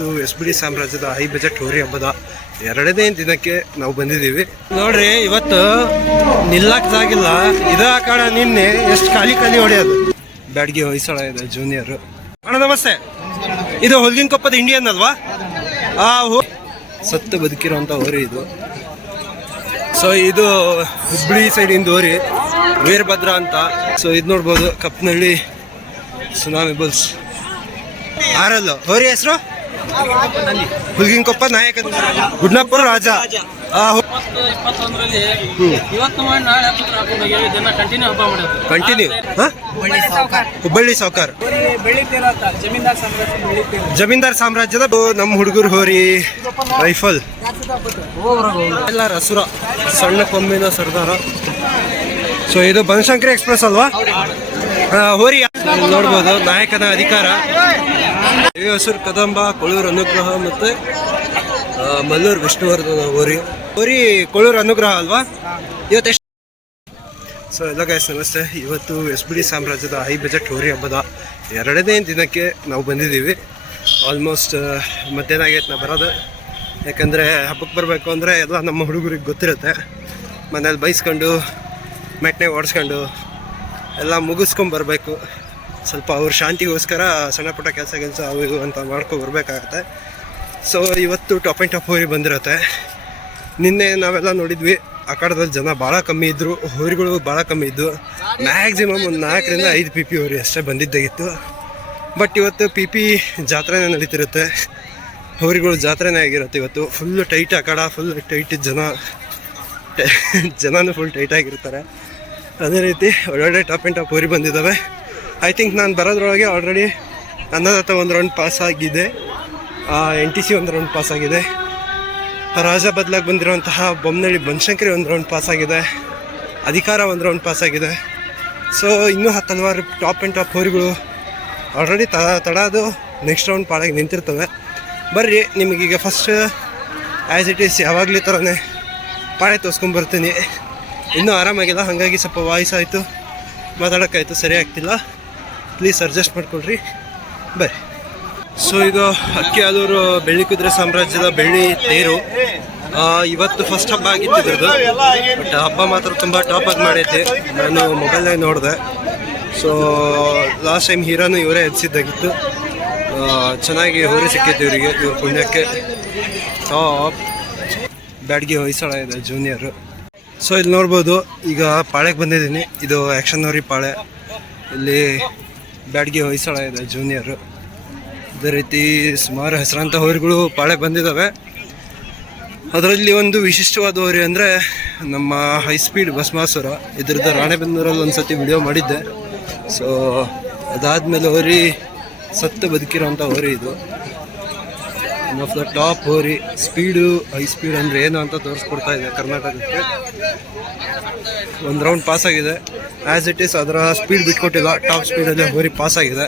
ಇವತ್ತು SBD ಸಾಮ್ರಾಜ್ಯದ high budget ಹೋರಿ ಹಬ್ಬದ 2ನೇ ದಿನಕ್ಕೆ ನಾವು ಬಂದಿದ್ದೀವಿ. ನೋಡ್ರಿ ಇವತ್ತು ನಿಲ್ಲಕ್ಕಾಗಿಲ್ಲ. ಇದ ಕಾರಣ ನಿನ್ನೆ ಎಷ್ಟು ಖಾಲಿ ಹೊಡೆಯೋದು. ಬ್ಯಾಡ್ಗೆ ಹೊಯ್ಸಳ ಇದೆ ಜೂನಿಯರ್. ಅಣ್ಣ ನಮಸ್ತೆ. ಇದು ಹೊಲ್ಗಿನಕೊಪ್ಪದ ಇಂಡಿಯನ್ ಅಲ್ವಾ? ಸತ್ತು ಬದುಕಿರುವಂಥ ಹೋರಿ ಇದು. ಸೊ ಇದು ಹುಬ್ಬಳ್ಳಿ ಸೈಡಿಂದ ಹೋರಿ, ವೀರಭದ್ರ ಅಂತ. ಸೊ ಇದು ನೋಡ್ಬೋದು, ಕಪ್ನಳ್ಳಿ ಸುನಾಮಿ ಬುಲ್ಸ್. ಆರಲ್ಲು ಹೋರಿ ಹೆಸರು ಹುಲ್ಗಿನಕೊಪ್ಪ ನಾಯಕ ಗುಡ್ನಾಪುರ ರಾಜ. ಕಂಟಿನ್ಯೂ ಹುಬ್ಬಳ್ಳಿ ಸಾವ್ಕಾರ್ ಜಮೀನ್ದಾರ್ ಸಾಮ್ರಾಜ್ಯದ ನಮ್ಮ ಹುಡುಗರು ಹೋರಿ ರೈಫಲ್ ಎಲ್ಲ ರಸುರ ಸಣ್ಣ ಕೊಂಬಿನ ಸರ್ದಾರ. ಸೊ ಇದು ಬನಶಂಕರಿ ಎಕ್ಸ್ಪ್ರೆಸ್ ಅಲ್ವಾ? ಹೋರಿ ನೋಡ್ಬೋದು, ನಾಯಕನ ಅಧಿಕಾರ, ದೇವಸೂರ್ ಕದಂಬ, ಕೊಳೂರು ಅನುಗ್ರಹ ಮತ್ತೆ ಮಲ್ಲೂರು ವಿಷ್ಣುವರ್ಧನ ಹೋರಿ ಕೊಳೂರು ಅನುಗ್ರಹ ಅಲ್ವಾ? ಇವತ್ತು ಎಷ್ಟು? ಸೊ ಎಲ್ಲ ಗೈಸ್ ನಮಸ್ತೆ. ಇವತ್ತು SBD ಸಾಮ್ರಾಜ್ಯದ ಹೈ ಬಜೆಟ್ ಹೋರಿ ಹಬ್ಬದ 2ನೇ ದಿನಕ್ಕೆ ನಾವು ಬಂದಿದ್ದೀವಿ. ಆಲ್ಮೋಸ್ಟ್ ಮಧ್ಯಾಹ್ನ ಆಗೈತೆ ನಾವು ಬರೋದು. ಯಾಕಂದರೆ ಹಬ್ಬಕ್ಕೆ ಬರಬೇಕು ಅಂದರೆ ಎಲ್ಲ ನಮ್ಮ ಹುಡುಗರಿಗೆ ಗೊತ್ತಿರುತ್ತೆ. ಮನೇಲಿ ಬೈಸ್ಕೊಂಡು ಮೆಟ್ನೆಗೆ ಓಡಿಸ್ಕೊಂಡು ಎಲ್ಲ ಮುಗಿಸ್ಕೊಂಬರ್ಬೇಕು. ಸ್ವಲ್ಪ ಅವ್ರ ಶಾಂತಿಗೋಸ್ಕರ ಸಣ್ಣ ಪುಟ್ಟ ಕೆಲಸ ಅವು ಇವು ಅಂತ ಮಾಡ್ಕೊಬರ್ಬೇಕಾಗತ್ತೆ. ಸೊ ಇವತ್ತು ಟಾಪ್ ಆ್ಯಂಡ್ ಟಾಪ್ ಹೋರಿ ಬಂದಿರುತ್ತೆ. ನಿನ್ನೆ ನಾವೆಲ್ಲ ನೋಡಿದ್ವಿ, ಅಖಾಡದಲ್ಲಿ ಜನ ಭಾಳ ಕಮ್ಮಿ ಇದ್ದರು, ಹೋರಿಗಳು ಭಾಳ ಕಮ್ಮಿ ಇದ್ದು. ಮ್ಯಾಕ್ಸಿಮಮ್ ಒಂದು 4ರಿಂದ 5 PP ಹೋರಿ ಅಷ್ಟೇ ಬಂದಿದ್ದಾಗಿತ್ತು. ಬಟ್ ಇವತ್ತು PP ಜಾತ್ರೆನೇ ನಡೀತಿರುತ್ತೆ, ಹೋರಿಗಳು ಜಾತ್ರೆನೇ ಆಗಿರುತ್ತೆ. ಇವತ್ತು ಫುಲ್ಲು ಟೈಟ್ ಅಖಾಡ, ಫುಲ್ ಟೈಟ್ ಜನನೂ ಫುಲ್ ಟೈಟಾಗಿರ್ತಾರೆ. ಅದೇ ರೀತಿ ಒಳ್ಳೊಳ್ಳೆ ಟಾಪ್ ಆ್ಯಂಡ್ ಟಾಪ್ ಹೋರಿ ಬಂದಿದ್ದಾವೆ. ಐ ಥಿಂಕ್ ನಾನು ಬರೋದ್ರೊಳಗೆ ಆಲ್ರೆಡಿ ಅನ್ನದಾತ ಒಂದು ರೌಂಡ್ ಪಾಸ್ ಆಗಿದೆ, NTC ಒಂದು ರೌಂಡ್ ಪಾಸ್ ಆಗಿದೆ, ರಾಜ ಬದಲಾಗಿ ಬಂದಿರುವಂತಹ ಬೊಮ್ಮನಹಳ್ಳಿ ಬನಶಂಕರಿ ಒಂದು ರೌಂಡ್ ಪಾಸ್ ಆಗಿದೆ, ಅಧಿಕಾರ ಒಂದು ರೌಂಡ್ ಪಾಸ್ ಆಗಿದೆ. ಸೊ ಇನ್ನೂ ಹಲವಾರು ಟಾಪ್ ಆ್ಯಂಡ್ ಟಾಪ್ ಹೋರಿಗಳು ಆಲ್ರೆಡಿ ತಡಾದು ನೆಕ್ಸ್ಟ್ ರೌಂಡ್ ಪಾಳಾಗಿ ನಿಂತಿರ್ತವೆ. ಬರ್ರಿ, ನಿಮಗೀಗ ಫಸ್ಟ್ ಆ್ಯಸ್ ಇಟ್ ಈಸ್ ಯಾವಾಗಲೂ ಥರನೇ ಪಾಳೆ ತೋರಿಸ್ಕೊಂಬರ್ತೀನಿ. ಇನ್ನೂ ಆರಾಮಾಗಿಲ್ಲ, ಹಾಗಾಗಿ ಸ್ವಲ್ಪ ವಾಯ್ಸ್ ಆಯಿತು, ಮಾತಾಡೋಕ್ಕಾಯಿತು, ಸರಿ ಆಗ್ತಿಲ್ಲ. ಪ್ಲೀಸ್ ಅಡ್ಜಸ್ಟ್ ಮಾಡಿಕೊಡ್ರಿ, ಬರ್ರಿ. ಸೊ ಇದು ಅಕ್ಕಿಯಾದೂರು ಬೆಳ್ಳಿ ಕುದುರೆ ಸಾಮ್ರಾಜ್ಯದ ಬೆಳ್ಳಿ ತೇರು. ಇವತ್ತು ಫಸ್ಟ್ ಹಬ್ಬ ಆಗಿತ್ತು ಇದ್ರದ್ದು. ಬಟ್ ಹಬ್ಬ ಮಾತ್ರ ತುಂಬ ಟಾಪಾಗಿ ಮಾಡೈತೆ. ನಾನು ಮೊಬೈಲ್ನಾಗ ನೋಡಿದೆ. ಸೊ ಲಾಸ್ಟ್ ಟೈಮ್ ಹೀರೋನು ಇವರೇ ಎಬ್ಸಿದ್ದಾಗಿತ್ತು. ಚೆನ್ನಾಗಿ ಹೋರಿ ಸಿಕ್ಕಿತ್ತು ಇವರಿಗೆ, ಇವ್ರ ಪುಣ್ಯಕ್ಕೆ. ಟಾಪ್ ಬ್ಯಾಡ್ಗೆ ಹೊಯ್ಸಳ ಇದೆ ಜೂನಿಯರು. ಸೊ ಇಲ್ಲಿ ನೋಡ್ಬೋದು, ಈಗ ಪಾಳೆಗೆ ಬಂದಿದ್ದೀನಿ. ಇದು ಆ್ಯಕ್ಷನ್ ಹೋರಿ ಪಾಳೆ. ಇಲ್ಲಿ ಬ್ಯಾಡ್ಗೆ ಹೊಯ್ಸಳ ಇದೆ ಜೂನಿಯರು. ಅದೇ ರೀತಿ ಸುಮಾರು ಹೆಸರಾಂತ ಹೋರಿಗಳು ಪಾಳೆಗೆ ಬಂದಿದ್ದಾವೆ. ಅದರಲ್ಲಿ ಒಂದು ವಿಶಿಷ್ಟವಾದ ಹೋರಿ ಅಂದರೆ ನಮ್ಮ ಹೈ ಸ್ಪೀಡ್ ಭಸ್ಮಾಸುರ. ಇದ್ರದ್ದು ರಾಣೆಬೆನ್ನೂರಲ್ಲಿ ಒಂದು ಸತಿ ವಿಡಿಯೋ ಮಾಡಿದ್ದೆ. ಸೊ ಅದಾದಮೇಲೆ ಹೋರಿ ಸತ್ತು ಬದುಕಿರೋಂಥ ಹೋರಿ ಇದು. ಒನ್ ಆಫ್ ದ ಟಾಪ್ ಹೋರಿ. ಸ್ಪೀಡು, ಹೈ ಸ್ಪೀಡ್ ಅಂದರೆ ಏನು ಅಂತ ತೋರಿಸ್ಕೊಡ್ತಾ ಇದೆ ಕರ್ನಾಟಕಕ್ಕೆ. ಒಂದು ರೌಂಡ್ ಪಾಸ್ ಆಗಿದೆ. ಆ್ಯಸ್ ಇಟ್ ಈಸ್ ಅದರ ಸ್ಪೀಡ್ ಬಿಟ್ಕೊಟ್ಟಿಲ್ಲ, ಟಾಪ್ ಸ್ಪೀಡಲ್ಲೇ ಹೋರಿ ಪಾಸ್ ಆಗಿದೆ.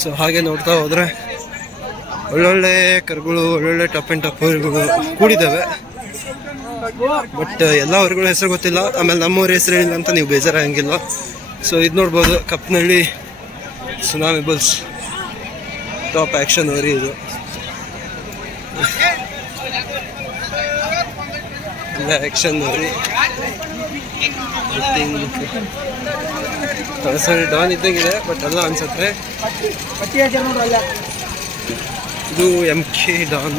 ಸೊ ಹಾಗೆ ನೋಡ್ತಾ ಹೋದರೆ ಒಳ್ಳೊಳ್ಳೆ ಕರುಗಳು, ಒಳ್ಳೊಳ್ಳೆ ಟಾಪ್ ಆ್ಯಂಡ್ ಟಾಪ್ ಹೋರಿಗಳು ಕೂಡಿದ್ದಾವೆ. ಬಟ್ ಎಲ್ಲ ಹೋರಿಗಳ ಹೆಸರು ಗೊತ್ತಿಲ್ಲ. ಆಮೇಲೆ ನಮ್ಮವ್ರ ಹೆಸರು ಹೇಳಿಲ್ಲ ಅಂತ ನೀವು ಬೇಜಾರಾಗಂಗಿಲ್ಲ. ಸೊ ಇದು ನೋಡ್ಬೋದು, Kapnalli tsunami Bulls top action ಹೋರಿ ಇದು. ಆ್ಯಕ್ಷನ್ ಹೋರಿ ಸರಿ ಡಾನ್ ಇದ್ದಂಗಿದೆ, ಬಟ್ ಅಲ್ಲ ಅನ್ಸತ್ರೆ. ಇದು MK ಡಾನ್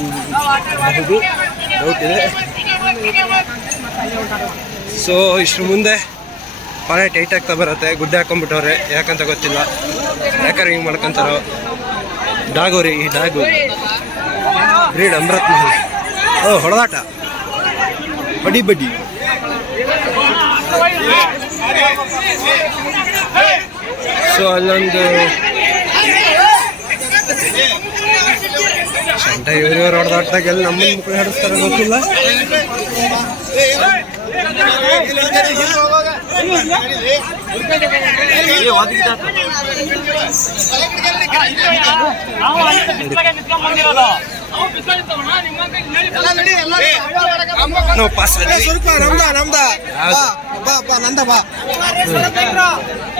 ಬಹುದು, ಡೌಟ್ ಇದೆ. ಸೊ ಇಷ್ಟ್ರ ಮುಂದೆ ಪಾಳೆ ಟೈಟ್ ಆಗ್ತಾ ಬರುತ್ತೆ. ಗುಡ್ಡೆ ಹಾಕೊಂಡ್ಬಿಟ್ಟವ್ರೆ, ಯಾಕಂತ ಗೊತ್ತಿಲ್ಲ. ಯಾಕಂದ್ರೆ ಹಿಂಗೆ ಮಾಡ್ಕೊಂತಾರೋ. ಡಾಗೋರಿ, ಈ ಡಾಗು ಬ್ರೀಡ್ ಅಮೃತ್ ಮಹಲ್. ಹೊಡೆದಾಟ, ಬಡ್ಡಿ. ಸೊ ಅಲ್ಲೊಂದು ಚಂಡ ಇವ್ರಿವ್ರು ಹೊಡೆದಾಟ್ದಾಗೆಲ್ಲ ನಮ್ಮನ್ನ ಮಕ್ಕಳು ಹಿಡಿಸ್ತಾರೆ ಗೊತ್ತಿಲ್ಲ.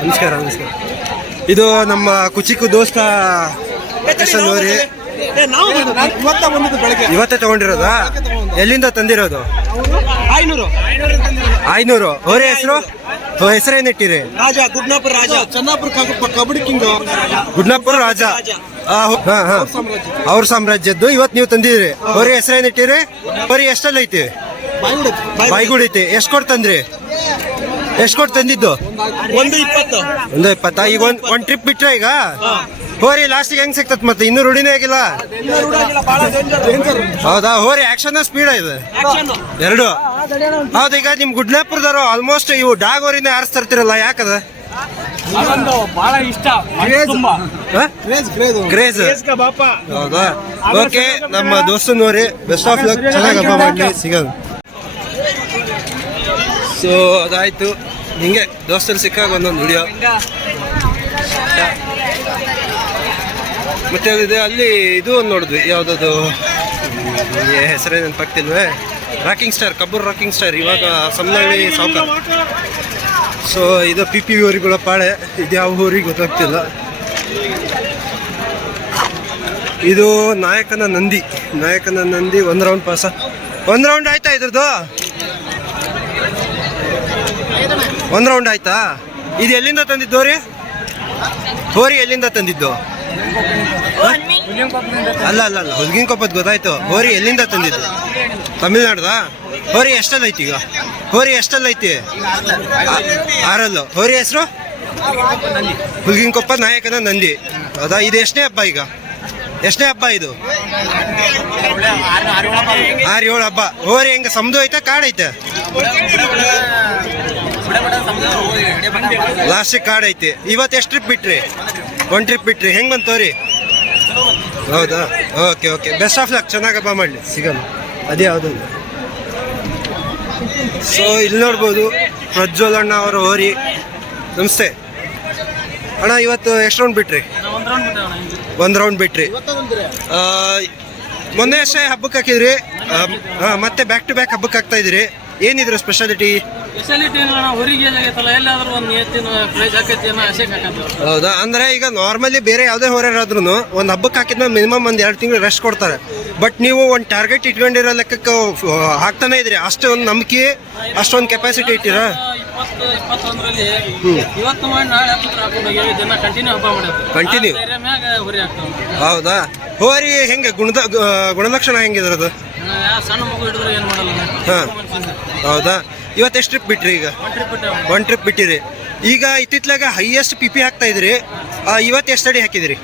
ನಮಸ್ಕಾರ. ಇದು ನಮ್ಮ ಕುಚಿಕು ದೋಸ್ತ ನೋಡಿ. ಇವತ್ತೇ ತಗೊಂಡಿರೋದಾ? ಎಲ್ಲಿಂದ ತಂದಿರೋದು? 500. ಹೋರಿ ಹೆಸರು ಹೆಸರೇನಿಟ್ಟಿರಿ? ರಾಜ ಗುಡ್ನಾಪುರ ರಾಜ ಚೆನ್ನಾಪುರ ಕಬಡ್ಡಿ ಕಿಂಗ್ ಗುಡ್ನಾಪುರ ರಾಜ. ಅವ್ರ ಸಾಮ್ರಾಜ್ಯದ್ದು ಇವತ್ತು ನೀವು ತಂದಿದ್ರಿ. ಹೋರಿ ಹೆಸರೇನಿಟ್ಟಿರಿ? ಹೋರಿ ಎಷ್ಟಲ್ಲಿ ಐತಿ? ಬಾಯ್ಗುಡ್ ಐತಿ. ಎಷ್ಟು ಕೊಟ್ಟು ತಂದ್ರಿ? ಎಷ್ಟು ಕೊಟ್ಟು ತಂದಿದ್ದು? 120. ಈಗ ಒಂದ್ ಟ್ರಿಪ್ ಬಿಟ್ರೆ ಈಗ ಹೋರಿ ಲಾಸ್ಟಿಗೆ ಹೆಂಗ್ ಸಿಕ್ತತ್? ಮತ್ತೆ ಇನ್ನೂ ರೂಢಿನೇ ಆಗಿಲ್ಲ. ಹೌದಾ? ಹೋರಿ ಆಕ್ಷನ್ ಸ್ಪೀಡ್ ಇದೆ ಎರಡು. ಹೌದು. ಈಗ ನಿಮ್ ಗುಡ್ಲಾಪುರದವರು ಆಲ್ಮೋಸ್ಟ್ ಇವು ಡಾಗ್ ಹೋರಿನ ಆರಿಸ್ತಿರ್ತಿರಲ್ಲ, ಯಾಕದ? ಕ್ರೇಜ್. ಹೌದಾ? ಓಕೆ, ನಮ್ಮ ದೋಸ್ತನ್ ಹೋರಿ ಬೆಸ್ಟ್ ಆಫ್ ಲಕ್, ಚೆನ್ನಾಗಿ ಹಬ್ಬ ಮಾಡಿ ಸಿಗೋದು. ಸೊ ಅದಾಯ್ತು. ಹಿಂಗೆ ದೋಸ್ತರು ಸಿಕ್ಕಾಗ ಒಂದೊಂದು ವಿಡಿಯೋ. ಮತ್ತೆ ಅಲ್ಲಿ ಇದು ಒಂದು ನೋಡಿದ್ವಿ, ಯಾವುದದು ಹೆಸರೇ ನೆನಪಾಗ್ತಿಲ್ವೇ? Rocking star, Kabbur rocking star, ಇವಾಗ ಸಮನಹಳ್ಳಿ ಸಾವುಕಾರ. ಸೊ ಇದು ಪಿ ಊರಿಗಳ ಪಾಳೆ. ಇದು ಯಾವ ಊರಿಗೆ ಗೊತ್ತಾಗ್ತಿಲ್ಲ. ಇದು ನಾಯಕನ ನಂದಿ. ಒಂದು ರೌಂಡ್ ಪಾಸ. ಒಂದು ರೌಂಡ್ ಆಯ್ತಾ ಇದ್ರದ್ದು? ಒಂದು ರೌಂಡ್ ಆಯ್ತಾ? ಇದು ಎಲ್ಲಿಂದ ತಂದಿದ್ದು ಹೋರಿ ಎಲ್ಲಿಂದ ತಂದಿದ್ದು? ಅಲ್ಲ ಹುಲ್ಗಿನ ಕೊಪ್ಪದ ಗೊತ್ತಾಯ್ತು. ಹೋರಿ ಎಲ್ಲಿಂದ ತಂದಿದ್ದು? ತಮಿಳ್ನಾಡ್ದ? ಹೋರಿ ಎಷ್ಟಲ್ಲಿ ಐತಿ ಈಗ? ಹೋರಿ ಎಷ್ಟಲ್ಲಿ ಐತಿ? 6. ಹೋರಿ ಹೆಸರು? ಹುಲ್ಗಿನ ಕೊಪ್ಪ ನಾಯಕನ ನಂದಿ. ಹೌದಾ? ಇದು ಎಷ್ಟನೇ ಹಬ್ಬ ಈಗ? ಎಷ್ಟನೇ ಹಬ್ಬ ಇದು? 6-7 ಹಬ್ಬ. ಹೋರಿ ಹೆಂಗ ಸಮದು ಐತೆ ಕಾಡ್ ಐತೆ? ಲಾಸ್ಟ್ ಕಾಡ್ ಐತಿ. ಇವತ್ತು ಎಷ್ಟು ಟ್ರಿಪ್ ಬಿಟ್ರಿ? 1 ಟ್ರಿಪ್ ಬಿಟ್ರಿ. ಹೆಂಗ್ ಬಂತವ್ರಿ? ಹೌದಾ? ಓಕೆ. ಬೆಸ್ಟ್ ಆಫ್ ಲಕ್, ಚೆನ್ನಾಗಿ ಹಬ್ಬ ಮಾಡಲಿ, ಸಿಗೋಣ. ಅದೇ ಯಾವುದು? ಸೊ ಇಲ್ಲಿ ನೋಡ್ಬೋದು ಪ್ರಜ್ವಲ್ ಅಣ್ಣ ಅವರ ಹೋರಿ. ನಮಸ್ತೆ ಅಣ್ಣ. ಇವತ್ತು ಎಷ್ಟು ರೌಂಡ್ ಬಿಟ್ರಿ? 1 ರೌಂಡ್ ಬಿಟ್ರಿ. ಮೊನ್ನೆ ಅಷ್ಟೇ ಹಬ್ಬಕ್ಕೆ ಹಾಕಿದ್ರಿ, ಮತ್ತೆ ಬ್ಯಾಕ್ ಟು ಬ್ಯಾಕ್ ಹಬ್ಬಕ್ಕೆ ಹಾಕ್ತಾ ಇದ್ರಿ. ಏನಿದ್ರು ಸ್ಪೆಷಾಲಿಟಿ? ಹೌದಾ? ಅಂದ್ರೆ ಈಗ ನಾರ್ಮಲಿ ಬೇರೆ ಯಾವುದೇ ಹೋರಾದ್ರೂ ಒಂದು ಹಬ್ಬಕ್ಕೆ ಹಾಕಿದ್ಮೇಲೆ ಮಿನಿಮಮ್ 1-2 ತಿಂಗಳು ರೆಸ್ಟ್ ಕೊಡ್ತಾರೆ. ಬಟ್ ನೀವು ಒಂದು ಟಾರ್ಗೆಟ್ ಇಟ್ಕೊಂಡಿರೋ ಲೆಕ್ಕಕ್ಕೆ ಹಾಕ್ತಾನೆ ಇದ್ರಿ. ಅಷ್ಟೊಂದು ನಂಬಿಕೆ, ಅಷ್ಟೊಂದು ಕೆಪಾಸಿಟಿ ಇಟ್ಟಿರ? ಕಂಟಿನ್ಯೂ. ಹೌದಾ? ಹೋರಿ ಹೆಂಗೆ ಗುಣಲಕ್ಷಣ ಹೆಂಗಿದ್ರದು? ಹಾಂ. ಹೌದಾ? ಇವತ್ತು ಎಷ್ಟು ಟ್ರಿಪ್ ಬಿಟ್ರಿ ಈಗ? 1 ಟ್ರಿಪ್ ಬಿಟ್ಟಿರಿ. ಈಗ ಇತ್ತಿತ್ಲಾಗ ಹೈಯೆಸ್ಟ್ ಪಿ ಹಾಕ್ತಾ ಇದ್ರಿ. ಇವತ್ತು ಎಷ್ಟು ಅಡಿ ಹಾಕಿದಿರಿ?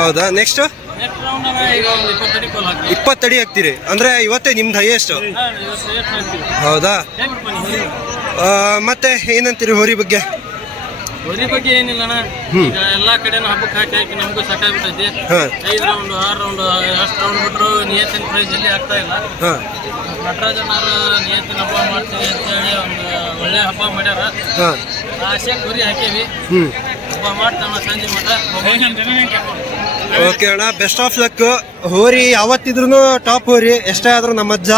ಹೌದಾ? ನೆಕ್ಸ್ಟ್ 20 ಅಡಿ ಹಾಕ್ತೀರಿ. ಅಂದ್ರೆ ಇವತ್ತೇ ನಿಮ್ದು ಹೈಯೆಸ್ಟ್? ಹೌದಾ? ಮತ್ತೆ ಏನಂತೀರಿ ಹೋರಿ ಬಗ್ಗೆ? ಹೋರಿ ಬಗ್ಗೆ ಏನಿಲ್ಲ ಅಣ್ಣ, ಈಗ ಎಲ್ಲಾ ಕಡೆನೂ ಹಬ್ಬಕ್ಕೆ ಹಾಕಿ ನಮಗೂ ಸಾಕಾಗ್ಬಿಟ್ಟೈತಿ. 5 ರೌಂಡ್ 6 ರೌಂಡ್ ಎಷ್ಟು ರೌಂಡ್ ಬಿಟ್ರು ನಿಯತ್ತಿನ ಪ್ರೈಸ್ ಎಲ್ಲಿ ಆಗ್ತಾ ಇಲ್ಲ. ನಟರಾಜನವರು ನಿಯತ್ತಿನ ಹಬ್ಬ ಮಾಡ್ತೀವಿ ಅಂತೇಳಿ ಒಂದು ಒಳ್ಳೆ ಹಬ್ಬ ಮಾಡ್ಯಾರ. ಆಸೆ ಗುರಿ ಹಾಕೇವಿ, ಹಬ್ಬ ಮಾಡ್ತಾವ ಸಂಜೆ ಮಠ. ಓಕೆ ಅಣ್ಣ, ಬೆಸ್ಟ್ ಆಫ್ ಲಕ್. ಹೋರಿ ಯಾವತ್ತಿದ್ರು ಟಾಪ್ ಹೋರಿ, ಎಷ್ಟೇ ಆದ್ರೂ ನಮ್ಮ ಅಜ್ಜ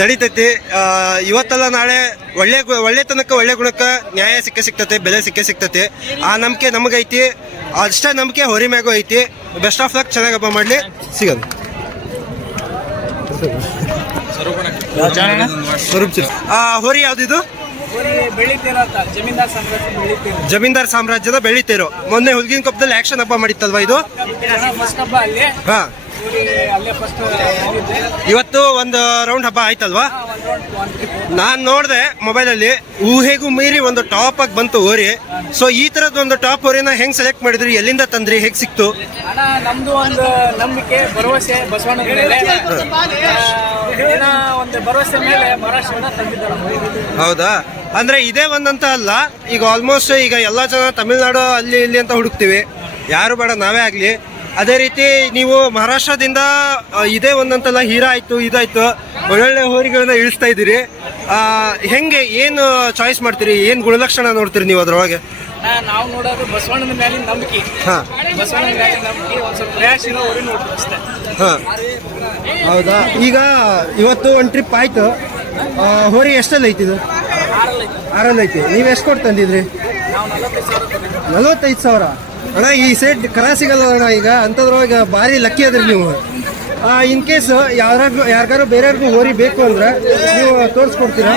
ನಡೀತೈತಿ. ಇವತ್ತಲ್ಲ ನಾಳೆ ಒಳ್ಳೆ ತನಕ ಒಳ್ಳೆ ಗುಣಕ್ಕೆ ನ್ಯಾಯ ಸಿಗ್ತತೆ, ಬೆಲೆ ಸಿಗ್ತತೆ. ಆ ನಂಬಿಕೆ ನಮಗೈತಿ. ಅಷ್ಟೇ ನಂಬಿಕೆ ಹೋರಿ ಮ್ಯಾಗೂ ಐತಿ. ಬೆಸ್ಟ್ ಆಫ್ ಲಕ್, ಚೆನ್ನಾಗಿ ಹಬ್ಬ ಮಾಡಲಿ, ಸಿಗೋದು. ಹೋರಿ ಯಾವ್ದಿದು? ಜಮೀನ್ದಾರ್ ಸಾಮ್ರಾಜ್ಯದ ಬೆಳಿತೇರು. ಮೊನ್ನೆ ಹುಲ್ಗಿನ ಕೊಪ್ಪದಲ್ಲಿ ಆಕ್ಷನ್ ಹಬ್ಬ ಮಾಡಿತ್ತಲ್ವಾ ಇದು? ಹಾ, ಇವತ್ತು ಒಂದು ರೌಂಡ್ ಹಬ್ಬ ಆಯ್ತಲ್ವಾ? ನಾನ್ ನೋಡಿದೆ ಮೊಬೈಲಲ್ಲಿ, ಊಹೆಗೂ ಮೀರಿ ಒಂದು ಟಾಪ್ ಆಗಿ ಬಂತು ಹೋರಿ. ಸೊ ಈ ತರದ್ ಒಂದು ಟಾಪ್ ಹೋರಿನ ಹೆಂಗ್ ಸೆಲೆಕ್ಟ್ ಮಾಡಿದ್ರಿ? ಎಲ್ಲಿಂದ ತಂದ್ರಿ? ಹೇಗ್ ಸಿಕ್ತು? ನಮ್ದು ಒಂದು ನಂಬಿಕೆ, ಭರವಸೆ ಬಸವಣ್ಣ ಮೇಲೆ, ಒಂದು ಭರವಸೆ ಮೇಲೆ ಮಹಾರಾಷ್ಟ್ರದಿಂದ ತಂದಿದ್ದಾರೆ. ಹೌದಾ? ಅಂದ್ರೆ ಇದೇ ಒಂದಂತ ಅಲ್ಲ, ಈಗ ಆಲ್ಮೋಸ್ಟ್ ಈಗ ಎಲ್ಲ ಜನ ತಮಿಳ್ನಾಡು ಅಲ್ಲಿ ಇಲ್ಲಿ ಅಂತ ಹುಡುಕ್ತಿವಿ, ಯಾರು ಬೇಡ ನಾವೇ ಆಗ್ಲಿ. ಅದೇ ರೀತಿ ನೀವು ಮಹಾರಾಷ್ಟ್ರದಿಂದ ಇದೇ ಒಂದಂತಲ್ಲ, ಹೀರಾ ಆಯ್ತು, ಇದಾಯ್ತು, ಒಳ್ಳೊಳ್ಳೆ ಹೋರಿಗಳನ್ನ ಇಳಿಸ್ತಾ ಇದ್ದೀರಿ. ಹೆಂಗೆ, ಏನು ಚಾಯ್ಸ್ ಮಾಡ್ತೀರಿ? ಏನು ಗುಣಲಕ್ಷಣ ನೋಡ್ತೀರಿ ನೀವು ಅದ್ರೊಳಗೆ? ನಾವು ನೋಡೋದು ಬಸವಣ್ಣನ ಮೇಲೆ ನಂಬಿಕೆ. ಬಸವಣ್ಣನ ಮೇಲೆ ನಂಬಿಕೆ, ಒಂದು ಸ್ವಲ್ಪ ಪ್ರಯಾಸ ಹೋರಿ ನೋಡ್ತೀವಿ ಅಷ್ಟೇ. ಹೌದಾ? ಈಗ ಇವತ್ತು ಒಂದು ಟ್ರಿಪ್ ಆಯ್ತು. ಹೋರಿ ಎಷ್ಟಲ್ಲಿ ಐತಿದು? 6 ಐತಿ. ನೀವು ಎಷ್ಟು ಕೊಟ್ಟು ತಂದಿದ್ರಿ? 45,000. ಅಣ್ಣ ಈ ಸೈಡ್ ಕರ ಸಿಗಲ್ಲ ಅಣ್ಣ ಈಗ ಅಂಥದ್ರೊಳಗೆ ಭಾರಿ ಲಕ್ಕಿ ಅದ್ರಿ ನೀವು. ಇನ್ ಕೇಸ್ ಯಾರಿಗಾರು ಬೇರೆಯವ್ರಿಗೂ ಹೋರಿ ಬೇಕು ಅಂದ್ರೆ ನೀವು ತೋರಿಸ್ಕೊಡ್ತೀರಾ?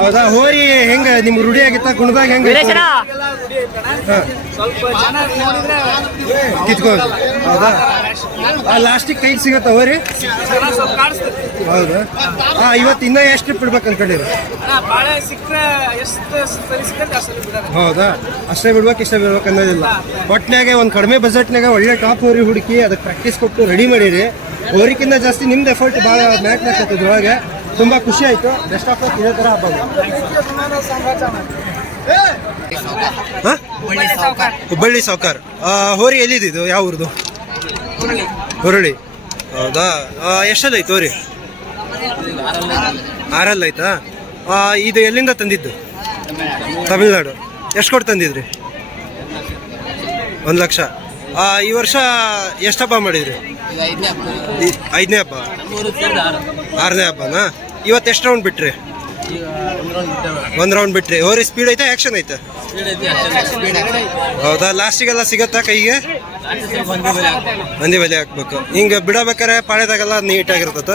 ಹೌದಾ? ಹೋರಿ ಹೆಂಗ ನಿಮ್ಗೆ ರೂಢಿ ಆಗಿತ್ತ ಕುಣದಾಗ ಹೆಂಗ ಕಿತ್ಕೊಂಡು? ಹೌದಾ? ಲಾಸ್ಟಿಗೆ ಕೈಗೆ ಸಿಗತ್ತ ಹೋರಿ? ಹೌದಾ? ಇವತ್ತು ಇನ್ನೂ ಎಷ್ಟು ಬಿಡ್ಬೇಕು ಅನ್ಕೊಂಡಿರಿ? ಹೌದಾ? ಅಷ್ಟೇ ಬಿಡ್ಬೇಕು ಇಷ್ಟೇ ಬಿಡ್ಬೇಕು ಅನ್ನೋದಿಲ್ಲ. ಒಟ್ಟಿನಾಗೆ ಒಂದು ಕಡಿಮೆ ಬಜೆಟ್ನಾಗ ಒಳ್ಳೆ ಟಾಪ್ ಹೋರಿ ಹುಡುಕಿ ಅದಕ್ಕೆ ಪ್ರಾಕ್ಟೀಸ್ ಕೊಟ್ಟು ರೆಡಿ ಮಾಡಿರಿ. ಹೋರಿಕಿಂತ ಜಾಸ್ತಿ ನಿಮ್ದು ಎಫರ್ಟ್ ಭಾಳ ಮ್ಯಾಟ್ರ್ ಆಗ್ತದ್ರೊಳಗೆ. ತುಂಬ ಖುಷಿ ಆಯಿತು. ಬೆಸ್ಟ್ ಆಫ್ ಲಕ್ ಇದೇ ಥರ ಹಬ್ಬ. ಹುಬ್ಬಳ್ಳಿ ಸಾವ್ಕಾರ್. ಹೋರಿ ಎಲ್ಲಿದ್ದು? ಯಾವ ಊರ್ದು? ಹುರುಳಿ. ಹೌದಾ? ಎಷ್ಟಲ್ಲ ಐತೆ ಹೋರಿ? 6 ಆಯ್ತಾ? ಇದು ಎಲ್ಲಿಂದ ತಂದಿದ್ದು? ತಮಿಳ್ನಾಡು. ಎಷ್ಟು ಕೊಟ್ಟು ತಂದಿದ್ರಿ? 1 ಲಕ್ಷ. ಈ ವರ್ಷ ಎಷ್ಟು ಹಬ್ಬ ಮಾಡಿದ್ರಿ? 5ನೇ ಹಬ್ಬ. 6ನೇ ಹಬ್ಬನಾ? ಇವತ್ತು ಎಷ್ಟು ರೌಂಡ್ ಬಿಟ್ರಿ? 1 ರೌಂಡ್ ಬಿಟ್ರಿ. ಹೋರಿ ಸ್ಪೀಡ್ ಐತೆ ಆ್ಯಕ್ಷನ್ ಐತೆ? ಹೌದಾ? ಲಾಸ್ಟಿಗೆಲ್ಲ ಸಿಗತ್ತಾ ಕೈಗೆ? ಮಂದಿ ಬಲಿ ಹಾಕ್ಬೇಕು. ಹಿಂಗೆ ಬಿಡಬೇಕಾರೆ ಪಾಳ್ಯದಾಗೆಲ್ಲ ನೀಟಾಗಿರ್ತದ?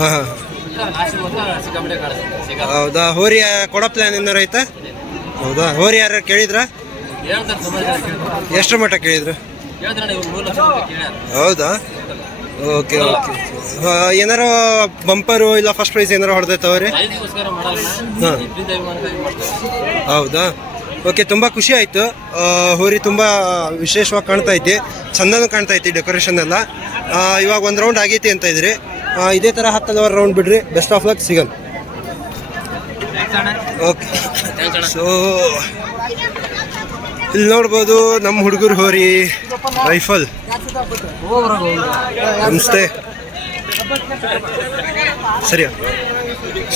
ಹಾಂ ಹಾಂ. ಹೌದಾ? ಹೋರಿ ಕೊಡೋ ಪ್ಲ್ಯಾನ್ ಏನಾರು ಐತೆ? ಹೌದಾ? ಹೋರಿ ಯಾರು ಕೇಳಿದ್ರ? ಎಷ್ಟರ ಮಟ್ಟ ಕೇಳಿದ್ರು? ಹೌದಾ? Okay okay. ಏನಾರು ಬಂಪರು ಇಲ್ಲ ಫಸ್ಟ್ ಪ್ರೈಸ್ ಏನಾರು ಹೊಡೆದೈತವ್ರಿ? ಹಾಂ. ಹೌದಾ? ಓಕೆ, ತುಂಬ ಖುಷಿ ಆಯಿತು. ಹೋರಿ ತುಂಬ ವಿಶೇಷವಾಗಿ ಕಾಣ್ತಾ ಐತಿ, ಚಂದನೂ ಕಾಣ್ತಾ ಐತಿ ಡೆಕೋರೇಷನ್ ಎಲ್ಲ. ಇವಾಗ 1 ರೌಂಡ್ ಆಗೈತಿ ಅಂತ ಇದ್ರಿ. ಇದೇ ಥರ 10 ರೌಂಡ್ ಬಿಡ್ರಿ. ಬೆಸ್ಟ್ ಆಫ್ ಲಕ್, ಸಿಗನ್. ಓಕೆ. ಸೊ ಇಲ್ಲಿ ನೋಡ್ಬೋದು ನಮ್ಮ ಹುಡುಗರು ಹೋರಿ ರೈಫಲ್. ನಮಸ್ತೆ. ಸರಿಯಾ?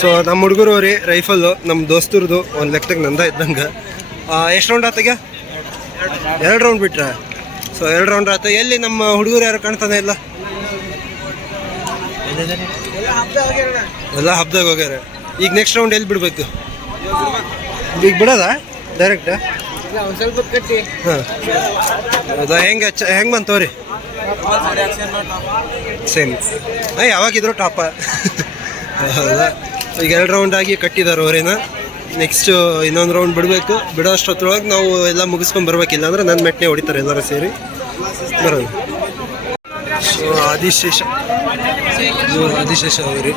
ಸೊ ನಮ್ಮ ಹುಡುಗರು ಹೋರಿ ರೈಫಲ್ಲು ನಮ್ಮ ದೋಸ್ತರದು ಒಂದು ಲೆಕ್ಕದಾಗ ನಂದ ಇದ್ದಂಗೆ. ಎಷ್ಟು ರೌಂಡ್ ಆತಾಗ? 2 ರೌಂಡ್ ಬಿಟ್ರ? ಸೊ 2 ರೌಂಡ್ ಆತ. ಎಲ್ಲಿ ನಮ್ಮ ಹುಡುಗರು ಯಾರು ಕಾಣ್ತಾನೆ ಇಲ್ಲ? ಎಲ್ಲ ಹಬ್ಬದಾಗ ಹೋಗ್ಯಾರ. ಈಗ ನೆಕ್ಸ್ಟ್ ರೌಂಡ್ ಎಲ್ಲಿ ಬಿಡ್ಬೇಕು? ಈಗ ಬಿಡೋದ ಡೈರೆಕ್ಟ್? ಹಾಂ. ಹೌದಾ? ಹೆಂಗೆ ಬಂತವ್ರಿ? ಸೇಮ್. ಯಾವಾಗಿದ್ರು ಟಾಪ. ಹೌದಾ? ಈಗ 2 ರೌಂಡ್ ಆಗಿ ಕಟ್ಟಿದ್ದಾರೆ ಅವರೇನ. ನೆಕ್ಸ್ಟ್ ಇನ್ನೊಂದು ರೌಂಡ್ ಬಿಡಬೇಕು. ಬಿಡೋ ಅಷ್ಟೊತ್ತರೊಳಗೆ ನಾವು ಎಲ್ಲ ಮುಗಿಸ್ಕೊಂಡು ಬರ್ಬೇಕಿಲ್ಲ ಅಂದ್ರೆ ನನ್ನ ಮೆಟ್ನೆ ಹೊಡಿತಾರೆ ಎಲ್ಲರೂ ಸೇರಿ ಬರೋದು. ಸೊ ಆದಿಶೇಷ ಅವರಿ.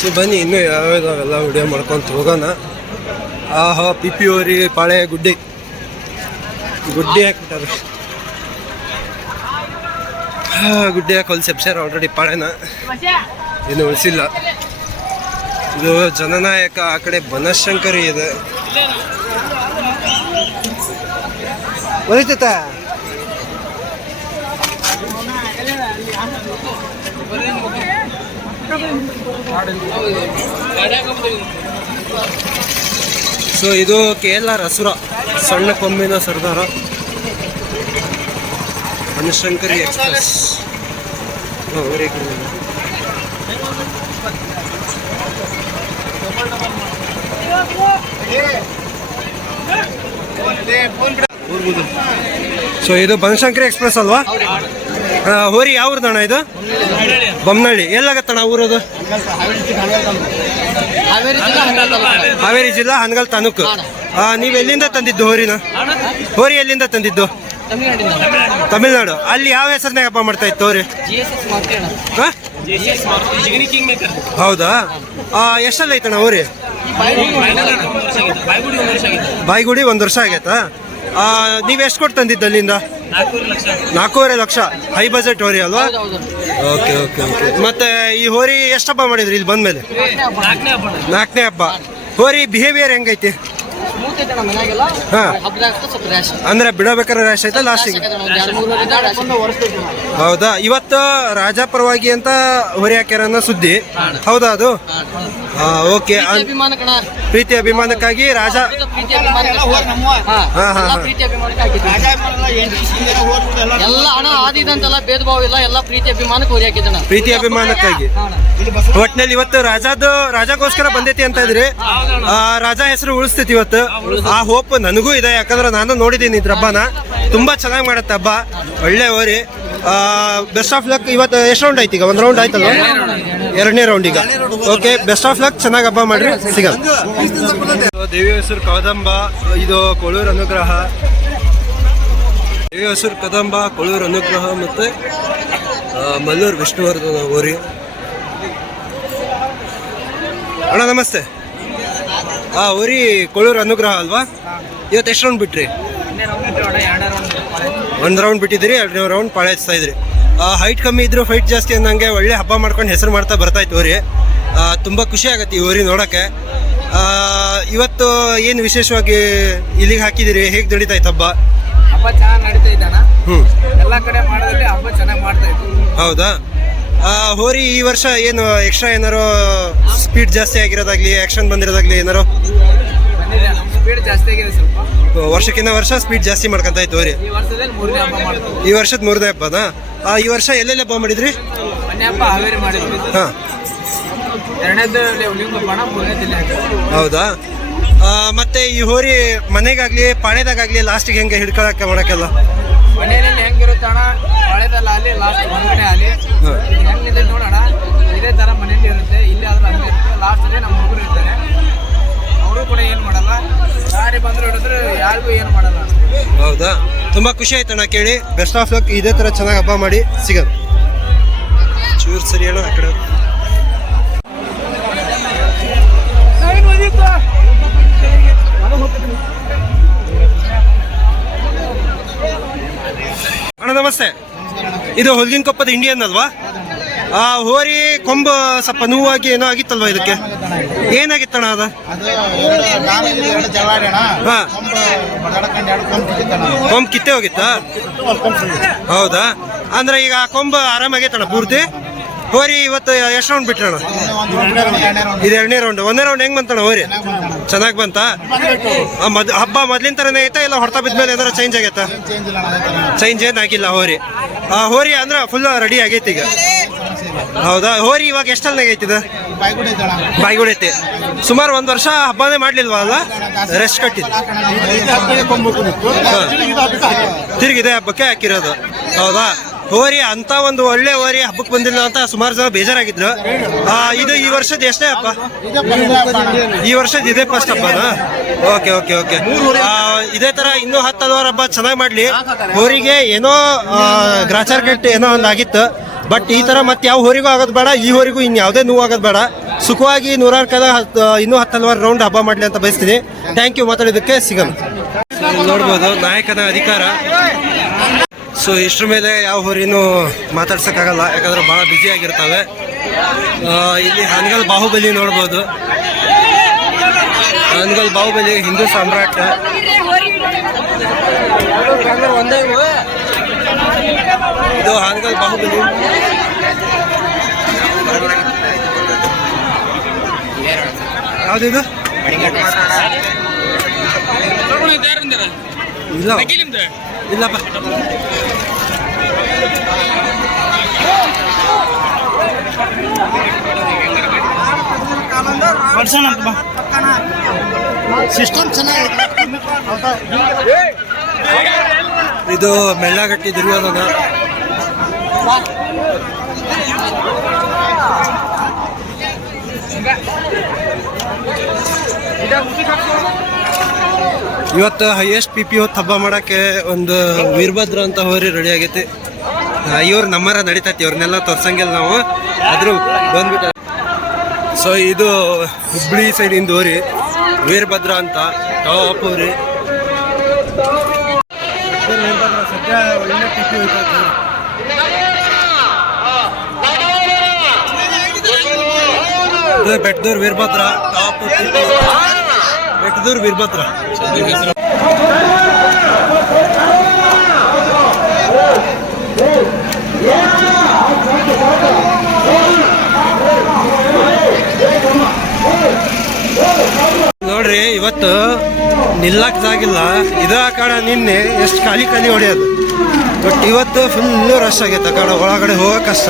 ಸೊ ಬನ್ನಿ ಇನ್ನೂ ಯಾವ್ಯಾವೆಲ್ಲ ವಿಡಿಯೋ ಮಾಡ್ಕೊತ ಹೋಗೋಣ. ಪಿ ಪಿ ಹೋರಿ ಪಾಳೆ ಗುಡ್ಡಿ ಹಾಕ್ಬಿಟ್ಟಾರೆ. ಗುಡ್ಡಿ ಹಾಕಿ ಹೊಲ್ಸಿ ಎಬ್ಸ್ಯಾರ ಆಲ್ರೆಡಿ ಪಾಳೆನ. ಇನ್ನು ಉಳಿಸಿಲ್ಲ. ಇದು ಜನನಾಯಕ. ಆ ಕಡೆ ಬನಶಂಕರಿ ಇದೆ. ಒಲಿತೈತ? ಸೊ ಇದು KLR ಹಸುರ, ಸಣ್ಣ ಕೊಂಬಿನ ಸರ್ದಾರ, ಬನಶಂಕರಿ ಎಕ್ಸ್ಪ್ರೆಸ್. ಸೊ ಇದು ಬನಶಂಕರಿ ಎಕ್ಸ್ಪ್ರೆಸ್ ಅಲ್ವಾ? ಹೋರಿ ಯಾವ್ದಣ್ಣ ಇದು? ಬೊಮ್ಮನಹಳ್ಳಿ. ಎಲ್ಲಾಗತ್ತಣ್ಣ ಊರದು? ಹಾವೇರಿ ಜಿಲ್ಲಾ, ಹಾನಗಲ್ ತಾಲೂಕು. ನೀವು ಎಲ್ಲಿಂದ ತಂದಿದ್ದು ಹೋರಿನ? ಹೋರಿ ಎಲ್ಲಿಂದ ತಂದಿದ್ದು? ತಮಿಳ್ನಾಡು. ಅಲ್ಲಿ ಯಾವ ಹೆಸರಿನಾಗ ಹಬ್ಬ ಮಾಡ್ತಾ ಇತ್ತು ಹೋರಿ? ಹೌದಾ? ಎಷ್ಟಲ್ಲ ಐತಣ್ಣ ಹೋರಿ? ಬಾಯಿಗುಡಿ 1 ವರ್ಷ ಆಗೈತಾ? ನೀವು ಎಷ್ಟು ಕೊಟ್ಟು ತಂದಿದ್ದು ಅಲ್ಲಿಂದ? 4.5 ಲಕ್ಷ. ಹೈ ಬಜೆಟ್ ಹೋರಿ ಅಲ್ವಾ? Okay okay okay. ಮತ್ತೆ ಈ ಹೋರಿ ಎಷ್ಟು ಹಬ್ಬ ಮಾಡಿದ್ರಿ ಇಲ್ಲಿ ಬಂದ್ಮೇಲೆ? 4ನೇ ಹಬ್ಬ. ಹೋರಿ ಬಿಹೇವಿಯರ್ ಹೆಂಗೈತಿ? ಇರ್ತೈತೆ ನಮ್ಮ ಮನ್ಯಾಗೆಲ್ಲ ಹಾ. ಹಬ್ಬದಾಗ ಸ್ವಲ್ಪ ರ್ಯಾಶ್ ಅಂದ್ರೆ ಬಿಡಬೇಕಾದ್ರೆ ರ್ಯಾಶ್ ಆಯ್ತಾ ಲಾಸ್ಟಿಗೆ? ಒಂದು 2-3 ವರ್ಷದಿಂದ ರ್ಯಾಶ್ ಹೌದಾ? ಇವತ್ತು ರಾಜ ಪರವಾಗಿ ಅಂತ ಹೊರಿ ಹಾಕ್ಯಾರ ಅನ್ನೋ ಸುದ್ದಿ ಹೌದಾ ಅದು? ಓಕೆ. ಅಭಿಮಾನ ಕಣ, ಪ್ರೀತಿ ಅಭಿಮಾನಕ್ಕಾಗಿ ರಾಜ ಪ್ರೀತಿ ಅಭಿಮಾನ ಪ್ರೀತಿ ಅಭಿಮಾನಕ್ಕೆ ಹಾಕಿದ್ದ ಎಲ್ಲ ಹಣ ಆದಿದಂತೆಲ್ಲ ಭೇದ ಭಾವ ಇಲ್ಲ, ಎಲ್ಲ ಪ್ರೀತಿ ಅಭಿಮಾನಕ್ಕೆ ಹೊರಿ ಹಾಕಿದ್ದಣ. ಪ್ರೀತಿ ಅಭಿಮಾನಕ್ಕಾಗಿ ಒಟ್ನಲ್ಲಿ ಇವತ್ತು ರಾಜಗೋಸ್ಕರ ಬಂದೈತಿ ಅಂತ ಇದ್ರಿ. ರಾಜ ಹೆಸರು ಉಳಿಸ್ತೈತಿ ಇವತ್ತು. ಆ ಹೋಪ್ ನನಗೂ ಇದೆ, ಯಾಕಂದ್ರೆ ನಾನು ನೋಡಿದ್ದೀನಿ ಇದ್ರ ಹಬ್ಬನ. ತುಂಬಾ ಚೆನ್ನಾಗಿ ಮಾಡತ್ತೆ ಹಬ್ಬ, ಒಳ್ಳೆ ಹೋರಿ. Best of luck. ಇವತ್ತು ಎಷ್ಟು ರೌಂಡ್ ಆಯ್ತು? ಈಗ ಒಂದು ರೌಂಡ್ ಆಯ್ತಲ್ವ? 2ನೇ ರೌಂಡ್ ಈಗ. ಓಕೆ, ಬೆಸ್ಟ್ ಆಫ್ ಲಕ್, ಚೆನ್ನಾಗಿ ಹಬ್ಬ ಮಾಡ್ರಿ, ಸಿಗಲ್ಲ. ದೇವಿ ಹೆಸರು ಕದಂಬ, ಇದು ಕೊಳೂರು ಅನುಗ್ರಹ. ದೇವಿ ಹೆಸರು ಕದಂಬ, ಕೊಳೂರು ಅನುಗ್ರಹ ಮತ್ತೆ ಮಲ್ಲೂರು ವಿಷ್ಣುವರ್ಧನ ಹೋರಿ. ಅಣ್ಣ ನಮಸ್ತೆ. ಹೋರಿ ಕೊಳೂರು ಅನುಗ್ರಹ ಅಲ್ವಾ? ಇವತ್ತು ಎಷ್ಟು ರೌಂಡ್ ಬಿಟ್ರಿ? 1 ರೌಂಡ್ ಬಿಟ್ಟಿದ್ದೀರಿ, 2ನೇ ರೌಂಡ್ ಪಾಳಾಯಿಸ್ತಾ ಇದ್ರಿ. ಹೈಟ್ ಕಮ್ಮಿ ಇದ್ರು ಫೈಟ್ ಜಾಸ್ತಿ ಅನ್ನಂಗೆ ಒಳ್ಳೆ ಹಬ್ಬ ಮಾಡ್ಕೊಂಡು ಹೆಸರು ಮಾಡ್ತಾ ಬರ್ತಾಯಿತ್ತು ಹೋರಿ. ತುಂಬ ಖುಷಿ ಆಗತ್ತೆ ಈ ಹೋರಿ ನೋಡೋಕ್ಕೆ. ಇವತ್ತು ಏನು ವಿಶೇಷವಾಗಿ ಇಲ್ಲಿಗೆ ಹಾಕಿದಿರಿ? ಹೇಗೆ ನಡೀತಾಯ್ತು ಹಬ್ಬ? ಹಬ್ಬ ಚೆನ್ನಾಗಿ ನಡೀತಾ ಇದ್ದಾನ. ಎಲ್ಲ ಕಡೆ ಮಾಡೋದ್ರಲ್ಲಿ ಹಬ್ಬ ಚೆನ್ನಾಗಿ ಮಾಡ್ತಾ ಇತ್ತು. ಹೌದಾ? ಹೋರಿ ಈ ವರ್ಷ ಏನು ಎಕ್ಸ್ಟ್ರಾ ಏನಾರು ಸ್ಪೀಡ್ ಜಾಸ್ತಿ ಆಗಿರೋದಾಗ್ಲಿ, ಆಕ್ಷನ್ ಬಂದಿರೋದಾಗ್ಲಿ ಏನಾರು? ಬಂದಿದೆ, ನಮ್ಮ ಸ್ಪೀಡ್ ಜಾಸ್ತಿ ಆಗಿದೆ ಸ್ವಲ್ಪ. ವರ್ಷಕ್ಕಿಂತ ವರ್ಷ ಸ್ಪೀಡ್ ಜಾಸ್ತಿ ಮಾಡ್ಕೊಂತ ಇತ್ತು ಹೋರಿ. ಈ ವರ್ಷದಲ್ಲಿ 3ನೇ ಹಬ್ಬ ಮಾಡ್ತೀವಿ. ಈ ವರ್ಷದ 3ನೇ ಹಬ್ಬನಾ? ಈ ವರ್ಷ ಎಲ್ಲೆಲ್ಲಿ ಹಬ್ಬ ಮಾಡಿದ್ರಿ? ಮೊನ್ನೆ ಹಬ್ಬ ಹಾವೇರಿ ಮಾಡಿದ್ವಿ. ಹಾಂ. 2ನೇದು ಲಿಂಗಪ್ಪಣ, 3ನೇದು ಇಲ್ಲಿ ಹಾಕಿದ್ವಿ. ಹೌದಾ? ಮತ್ತೆ ಈ ಹೋರಿ ಮನೆಗಾಗ್ಲಿ ಪಾಳ್ಯದಾಗಲಿ ಲಾಸ್ಟಿಗೆ ಹೆಂಗೆ ಹಿಡ್ಕೊಳಕ್ಕೆ ಮಾಡೋಕ್ಕೆಲ್ಲ? ಮನೆಯಲ್ಲಿ ಹೆಂಗಿರುತ್ತೆ ಅಣ್ಣ, ಮಳೆದಲ್ಲ ಅಲ್ಲಿ ಲಾಸ್ಟ್ ಹೊರಗಡೆ ಅಲ್ಲಿ ಹೆಂಗಿದೆ ನೋಡೋಣ. ಇದೇ ಥರ ಮನೆಯಲ್ಲಿ ಇರುತ್ತೆ, ಇಲ್ಲಿ ಆದ್ರೂ ಹಂಗೆ ಇರುತ್ತೆ. ಲಾಸ್ಟಲ್ಲಿ ನಮ್ಮ ಹುಡುಗರು ಇರ್ತಾರೆ, ಅವರು ಕೂಡ ಏನು ಮಾಡಲ್ಲ. ಯಾರು ಬಂದರೂ ಹಿಡಿದ್ರು ಯಾರಿಗೂ ಏನು ಮಾಡಲ್ಲ. ಹೌದಾ? ತುಂಬ ಖುಷಿ ಆಯ್ತಣ್ಣ ಕೇಳಿ. ಬೆಸ್ಟ್ ಆಫ್ ಲಕ್, ಇದೇ ಥರ ಚೆನ್ನಾಗಿ ಹಬ್ಬ ಮಾಡಿ, ಸಿಗೋದು. ಚೂರು ಸರಿ ಅಣ್ಣ ಆ ಕಡೆ. ಅಣ್ಣ ನಮಸ್ತೆ. ಇದು ಹೊಲ್ಗಿನ ಕೊಪ್ಪದ ಇಂಡಿಯನ್ ಅಲ್ವಾ? ಹೋರಿ ಕೊಂಬು ಸ್ವಲ್ಪ ನೋವಾಗಿ ಏನೋ ಆಗಿತ್ತಲ್ವಾ ಇದಕ್ಕೆ? ಏನಾಗಿತ್ತಣ್ಣ ಅದು? ಹಾಂ, ಕೊಂಬು ಕಿತ್ತೆ ಹೋಗಿತ್ತಾ? ಹೌದಾ? ಅಂದ್ರೆ ಈಗ ಆ ಕೊಂಬು ಆರಾಮಾಗೈತಣ್ಣ ಪೂರ್ತಿ? ಹೋರಿ ಇವತ್ತು ಎಷ್ಟು ರೌಂಡ್ ಬಿಟ್ರಣ್ಣ? ಇದು 2ನೇ ರೌಂಡ್. 1ನೇ ರೌಂಡ್ ಹೆಂಗ್ ಬಂತಣ್ಣ ಹೋರಿ? ಚೆನ್ನಾಗಿ ಬಂತಾ? ಹಬ್ಬ ಮೊದ್ಲಿನ ಥರನೇ ಐತಾ ಇಲ್ಲ ಹೊರತಾ ಬಿದ್ಮೇಲೆ ಏನಾರ ಚೇಂಜ್ ಆಗೈತಾ? ಚೇಂಜ್ ಏನಾಗಿಲ್ಲ ಹೋರಿ. ಹೋರಿ ಅಂದ್ರೆ ಫುಲ್ ರೆಡಿ ಆಗೈತಿ ಈಗ. ಹೌದಾ? ಹೋರಿ ಇವಾಗ ಎಷ್ಟಲ್ನಾಗ ಐತಿದ? ಬಾಯ್ಗುಡಿ ಐತಿ. ಸುಮಾರು 1 ವರ್ಷ ಹಬ್ಬನೇ ಮಾಡ್ಲಿಲ್ವಾ ಅಲ್ಲ? ರೆಸ್ಟ್ ಕಟ್ಟಿದ್ದು. ತಿರುಗಿದೆ ಹಬ್ಬಕ್ಕೆ ಹಾಕಿರೋದು. ಹೌದಾ? ಹೋರಿ ಅಂತ ಒಂದು ಒಳ್ಳೆ ಹೋರಿ ಹಬ್ಬಕ್ಕೆ ಬಂದಿಲ್ಲ ಅಂತ ಸುಮಾರು ಜನ ಬೇಜಾರಾಗಿದ್ರು. ಇದು ಈ ವರ್ಷದ ಎಷ್ಟೇ ಹಬ್ಬ? ಈ ವರ್ಷದ ಇದೇ ಫಸ್ಟ್ ಹಬ್ಬನಾ? Okay okay okay. ಇದೇ ತರ ಇನ್ನೂ 10 ಹಲವಾರು ಹಬ್ಬ ಚೆನ್ನಾಗಿ ಮಾಡ್ಲಿ. ಹೋರಿಗೆ ಏನೋ ಗ್ರಾಚಾರ ಕೆಟ್ಟು ಏನೋ ಒಂದು ಆಗಿತ್ತು. ಬಟ್ ಈ ತರ ಮತ್ತೆ ಯಾವ ಹೋರಿಗೂ ಆಗೋದು ಬೇಡ, ಈ ಹೋರಿಗೂ ಇನ್ನು ಯಾವುದೇ ನೋವು ಆಗೋದು ಬೇಡ. ಸುಖವಾಗಿ 100 ಕದ ಇನ್ನೂ 10 ಹಲವಾರು ರೌಂಡ್ ಹಬ್ಬ ಮಾಡಲಿ ಅಂತ ಬಯಸ್ತೀನಿ. Thank you. ಮಾತಾಡೋದಕ್ಕೆ ಸಿಗೋಣ. ನೋಡ್ಬೋದು ನಾಯಕನ ಅಧಿಕಾರ. ಸೊ ಇಷ್ಟ್ರ ಮೇಲೆ ಯಾವ ಹೋರಿನೂ ಮಾತಾಡ್ಸೋಕ್ಕಾಗಲ್ಲ, ಯಾಕಂದ್ರೆ ಭಾಳ ಬ್ಯುಸಿ ಆಗಿರ್ತವೆ. ಇಲ್ಲಿ ಹಾನಗಲ್ ಬಾಹುಬಲಿ ನೋಡ್ಬೋದು. ಹಾನಗಲ್ ಬಾಹುಬಲಿ ಹಿಂದೂ ಸಾಮ್ರಾಟ್. ಇದು ಹಾನಗಲ್ ಬಾಹುಬಲಿ. ಯಾವುದಿದು? ಇಲ್ಲ ಇಲ್ಲಪ್ಪ. ಸಿಸ್ಟಮ್ ಚೆನ್ನಾಗಿದೆ. ಇದು ಮೆಳ್ಳಗಟ್ಟಿ ದುರ್ಯೋಧನ. ಇವತ್ತು ಹೈಯೆಸ್ಟ್ PPO ಹಬ್ಬ ಮಾಡೋಕ್ಕೆ ಒಂದು ವೀರಭದ್ರ ಅಂತ ಹೋರಿ ರೆಡಿ ಆಗೈತಿ. ಇವ್ರು ನಮ್ಮರ ನಡೀತೈತಿ, ಇವ್ರನ್ನೆಲ್ಲ ತೋರ್ಸಂಗಿಲ್ಲ ನಾವು, ಆದರೂ ಬಂದ್ಬಿಟ್ಟು. ಸೊ ಇದು ಹುಬ್ಬಳ್ಳಿ ಸೈಡಿಂದ ಹೋರಿ ವೀರಭದ್ರ ಅಂತ ಟಾಪ್ ಹೋರಿ. ಸದ್ಯ ಒಳ್ಳೆ PPO ಐತೆ. ಬೆಟ್ಟದವ್ರು ವೀರಭದ್ರ ಟಾಪ್ ಬೆಟ್ಟದೂರು ವೀರಭದ್ರ. ನೋಡ್ರಿ ಇವತ್ತು ನಿಲ್ಲಕ್ ಜಾಗಿಲ್ಲ. ಇದ ಕಡ ನಿನ್ನೆ ಎಷ್ಟು ಖಾಲಿ ಹೊಡೆಯೋದು. ಬಟ್ ಇವತ್ತು ಫುಲ್ಲು ರಶ್ ಆಗೈತೆ. ಆ ಕಡೆ ಒಳಗಡೆ ಹೋಗೋಕೆ ಕಷ್ಟ.